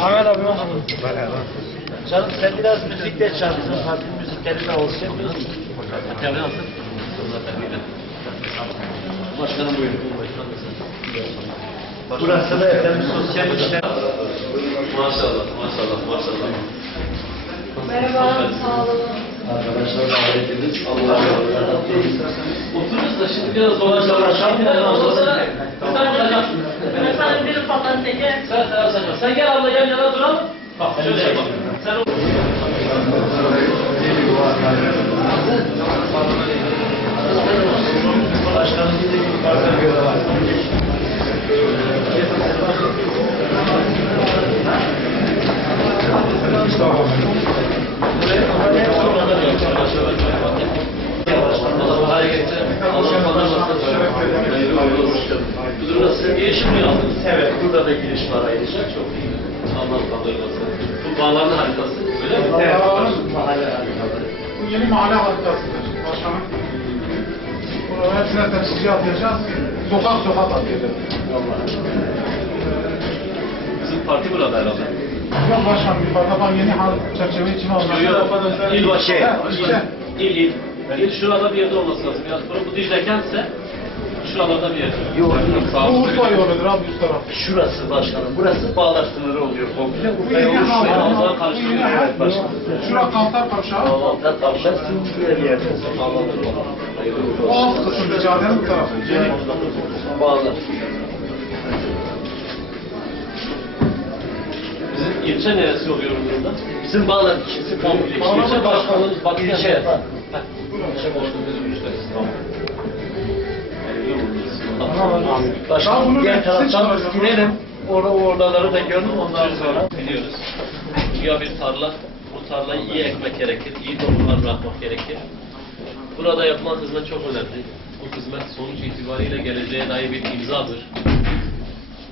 Ahmet abi Canım sen biraz müzik de çal bizim parti müzikleri de olsun. Başkanım buyurun. Burası da efendim sosyal işler. Maşallah, maşallah, maşallah. Merhaba, sağ olun. Arkadaşlar davet ediniz. Allah Allah. Otururuz da şimdi biraz dolaşalım. Sen olacaksın. Ben sana bir patlat teker. Sen sen sen. Sen gel abla gel yana duralım. Bak şöyle bak. Sen o Başkanım bir de bir parti görev var. Bu durumda sizin girişim mi aldınız? Evet, burada da giriş var ayrıca. Çok iyi. Allah kandırmasın. Bu bağların haritası. Öyle mi? Evet, mahalle harikaları. Bu yeni mahalle haritasıdır başkanım. Burada hepsine temsilci atayacağız. Sokak sokak atayacağız. Bizim parti burada herhalde. Yok başkanım yukarıda falan yeni hal çerçeve için alacağız. Yok yok. İl başı. İl il. İl şurada bir yerde olması lazım. Biraz sonra bu Dicle kentse şuralarda bir yerde. Yok, Bu. Urfa yoludur abi üst taraf. Şurası başkanım. Burası bağlar sınırı oluyor komple. Yeni yürüyor. hal. Evet başkanım. Şura kantar kavşağı. Allah'tan tavşan sınırlı bir yerde. O alt kısım bu tarafı. Bağlar. Bizim ilçe neresi oluyor bu durumda? Bizim bağlar ilçesi komple. İlçe başkanlığımız Batı İlçe. İlçe başkanlığımız işte. Tamam. Bunu diğer taraftan girelim. Orada oraları da gördüm ondan sonra. Biliyoruz. Ya bir tarla, bu tarlayı iyi ekmek gerekir, iyi tohumlar bırakmak gerekir. Burada yapılan hizmet çok önemli. Bu hizmet sonuç itibariyle geleceğe dair bir imzadır.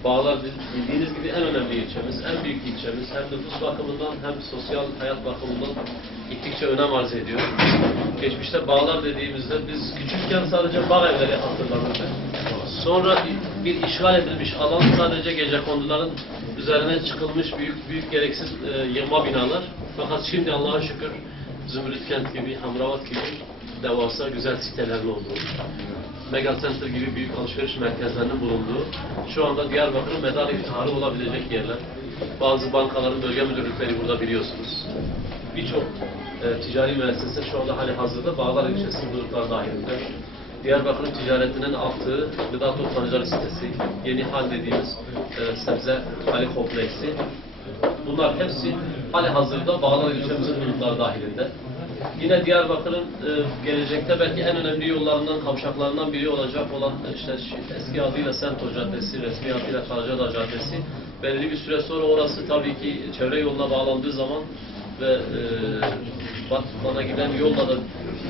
Bağlar bildiğiniz gibi en önemli ilçemiz, en büyük ilçemiz. Hem nüfus bakımından hem sosyal hayat bakımından gittikçe önem arz ediyor. Geçmişte bağlar dediğimizde biz küçükken sadece bağ evleri hatırlanırdı. Sonra bir işgal edilmiş alan sadece gece konduların üzerine çıkılmış büyük büyük gereksiz e, yığma binalar. Fakat şimdi Allah'a şükür Zümrüt Kent gibi, Hamravat gibi devasa güzel sitelerin olduğu, Mega Center gibi büyük alışveriş merkezlerinin bulunduğu, şu anda Diyarbakır'ın medar iftiharı olabilecek yerler. Bazı bankaların bölge müdürlükleri burada biliyorsunuz. Birçok e, ticari müessese şu anda hali hazırda Bağlar ilçesi sınırlıklar dahilinde. Diyarbakır'ın ticaretinin attığı gıda toptancıları sitesi, yeni hal dediğimiz e, sebze hali kompleksi. Bunlar hepsi hali hazırda Bağlar ilçemizin sınırlıklar dahilinde. Yine Diyarbakır'ın e, gelecekte belki en önemli yollarından, kavşaklarından biri olacak olan işte şi- eski adıyla Sento Caddesi, resmi adıyla Karacadağ Caddesi. Belirli bir süre sonra orası tabii ki çevre yoluna bağlandığı zaman ve e, Batman'a giden yolla da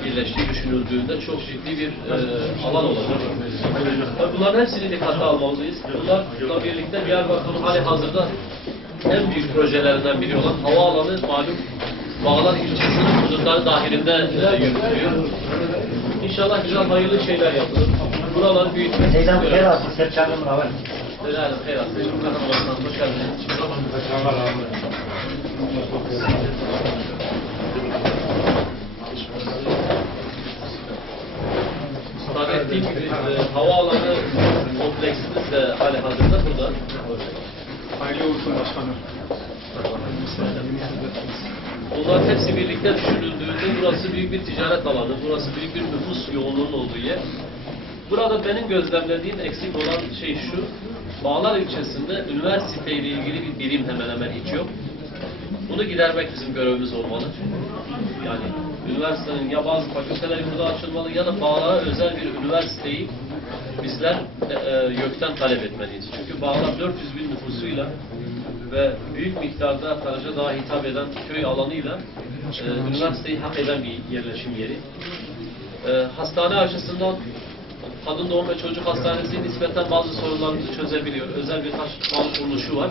birleştiği düşünüldüğünde çok ciddi bir e, alan olacak. Bunların hepsini dikkate almalıyız. Bunlarla birlikte Diyarbakır'ın hali hazırda en büyük projelerinden biri olan havaalanı malum Bağlar ilçesinin hudutları dahilinde e, yürütülüyor. İnşallah güzel hayırlı şeyler yapılır. Buraları büyütmek Eylem istiyorum. Ferhat, Serçan'ın haber. Helal hayrat. Teşekkür ederim. Başkanım, Hoş geldiniz. İfade ettiğim gibi e, havaalanı kompleksimiz de hali hazırda burada. Hayırlı olsun başkanım. Bunlar hepsi birlikte düşünüldüğünde burası büyük bir ticaret alanı, burası büyük bir nüfus yoğunluğunun olduğu yer. Burada benim gözlemlediğim eksik olan şey şu, Bağlar ilçesinde üniversite ile ilgili bir birim hemen hemen hiç yok. Bunu gidermek bizim görevimiz olmalı. Yani üniversitenin ya bazı fakülteleri burada açılmalı ya da Bağlar'a özel bir üniversiteyi bizler e, e, YÖK'ten talep etmeliyiz. Çünkü Bağlar 400 bin nüfusuyla ve büyük miktarda Karacadağ'a hitap eden köy alanıyla e, üniversiteyi hak eden bir yerleşim yeri. E, hastane açısından Kadın Doğum ve Çocuk Hastanesi nispeten bazı sorunlarımızı çözebiliyor. Özel birkaç sağlık kuruluşu var.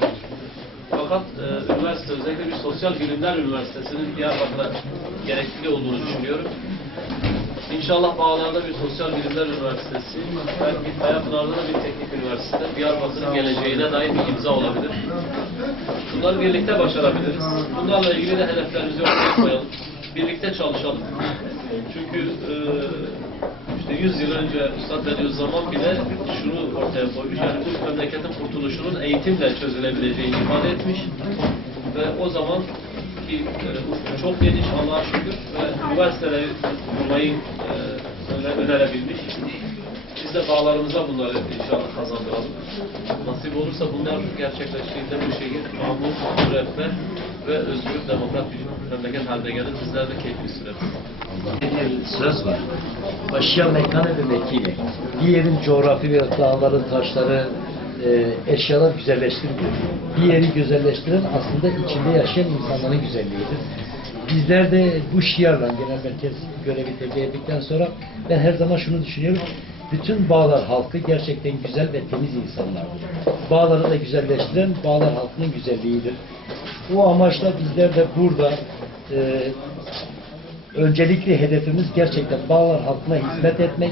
Fakat e, üniversite özellikle bir sosyal bilimler üniversitesinin Diyarbakır'a gerekli olduğunu düşünüyorum. İnşallah Bağlar'da bir sosyal bilimler üniversitesi, belki Hayapınar'da da bir teknik üniversite, Diyarbakır'ın geleceğine dair bir imza olabilir. Bunları birlikte başarabiliriz. Bunlarla ilgili de hedeflerimizi ortaya koyalım. Birlikte çalışalım. Çünkü e, işte 100 yıl önce Üstad Bediüzzaman bile şunu ortaya koymuş. Yani bu memleketin kurtuluşunun eğitimle çözülebileceğini ifade etmiş. Ve o zaman ki e, çok geniş Allah'a şükür ve üniversiteleri kurmayı e, öne- önerebilmiş. Biz de bağlarımıza bunları inşallah kazandıralım. Nasip olursa bunlar gerçekleştiğinde bu şehir mamur, müreffeh ve özgür demokrat bir memleket haline gelir. Bizler de keyifli süreriz. Bir söz var. Başya mekanı ve mekini. Bir yerin coğrafi ve dağları, taşları, e, eşyalar güzelleştirmiyor. Bir yeri güzelleştiren aslında içinde yaşayan insanların güzelliğidir. Bizler de bu şiarla genel merkez görevi tebliğ ettikten sonra ben her zaman şunu düşünüyorum. Bütün bağlar halkı gerçekten güzel ve temiz insanlardır. Bağları da güzelleştiren bağlar halkının güzelliğidir. O amaçla bizler de burada e, öncelikli hedefimiz gerçekten Bağlar halkına hizmet etmek.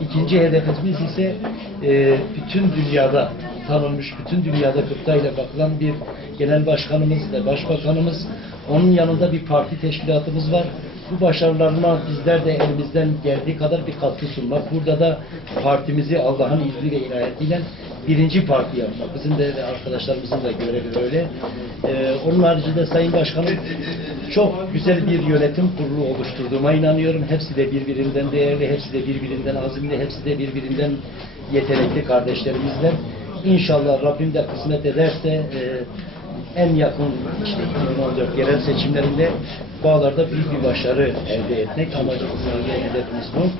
İkinci hedefimiz ise e, bütün dünyada tanınmış, bütün dünyada gıptayla bakılan bir genel başkanımız ve başbakanımız. Onun yanında bir parti teşkilatımız var. Bu başarılarına bizler de elimizden geldiği kadar bir katkı sunmak. Burada da partimizi Allah'ın izni ve inayetiyle birinci parti yapmak. Bizim de arkadaşlarımızın da görevi öyle. Ee, onun haricinde Sayın Başkanım çok güzel bir yönetim kurulu oluşturduğuma inanıyorum. Hepsi de birbirinden değerli, hepsi de birbirinden azimli, hepsi de birbirinden yetenekli kardeşlerimizle. İnşallah Rabbim de kısmet ederse e, en yakın işte 2014 yerel seçimlerinde Bağlar'da büyük bir başarı elde etmek amacımız hedefimiz bu.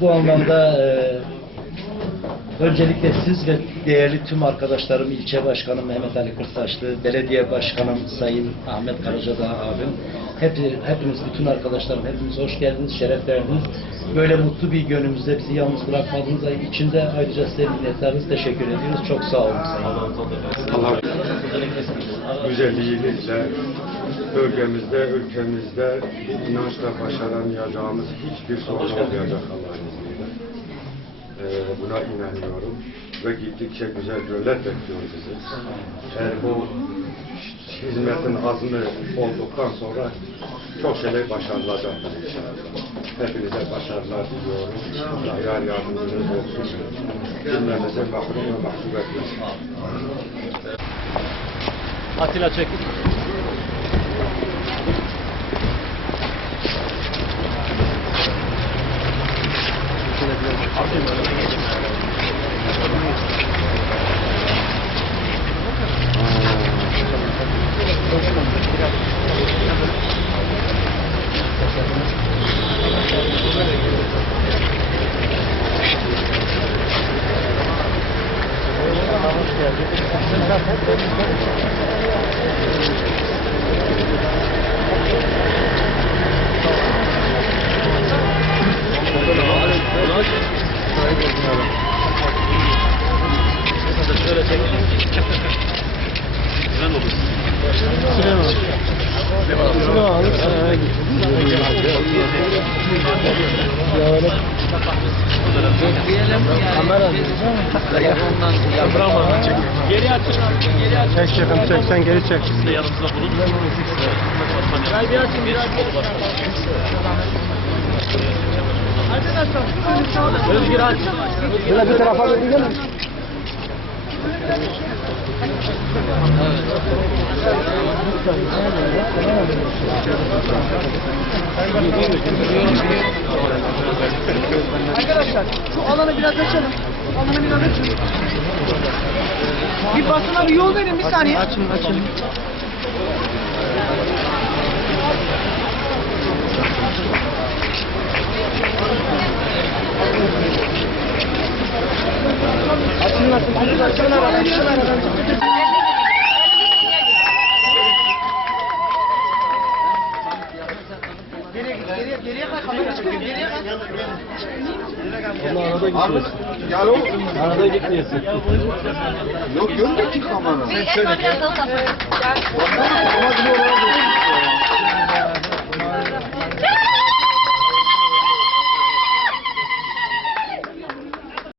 Bu anlamda e, Öncelikle siz ve değerli tüm arkadaşlarım, ilçe başkanım Mehmet Ali Kırsaçlı, belediye başkanım Sayın Ahmet Karacadağ abim, hep, hepiniz, bütün arkadaşlarım, hepiniz hoş geldiniz, şeref verdiniz. Böyle mutlu bir günümüzde bizi yalnız bırakmadığınız için de ayrıca size minnettarız, teşekkür ediyoruz. Çok sağ olun Sayın. Allah güzelliğiyle bölgemizde, ülkemizde inançla başaramayacağımız hiçbir sorun olmayacak Allah'ın buna inanıyorum ve gittikçe güzel günler bekliyor bizi. Eğer bu hizmetin azmi olduktan sonra çok şeyler başarılacaktır inşallah. Hepinize başarılar diliyorum. Yar yardımcınız olsun. Cümlemize mahrum ve mahcup etmesin. Atilla çekil. Şöyle çekelim. Güzel olur. Geri açın. Geri açın. Çek şefim çek sen geri çek. Siz de yanımızda bulun. Gel bir açın. Bir Özgür aç. Bir tarafa bir gelin. Arkadaşlar şu alanı biraz açalım. Alanı biraz açın. Bir basına bir yol verin bir saniye. Açın. Açın kay, kamera çekiyor, geriye kay. Gel oğlum. Arada gitmeyesin. Yok öndeki kamera. Sen şöyle gel. Ama diyor abi.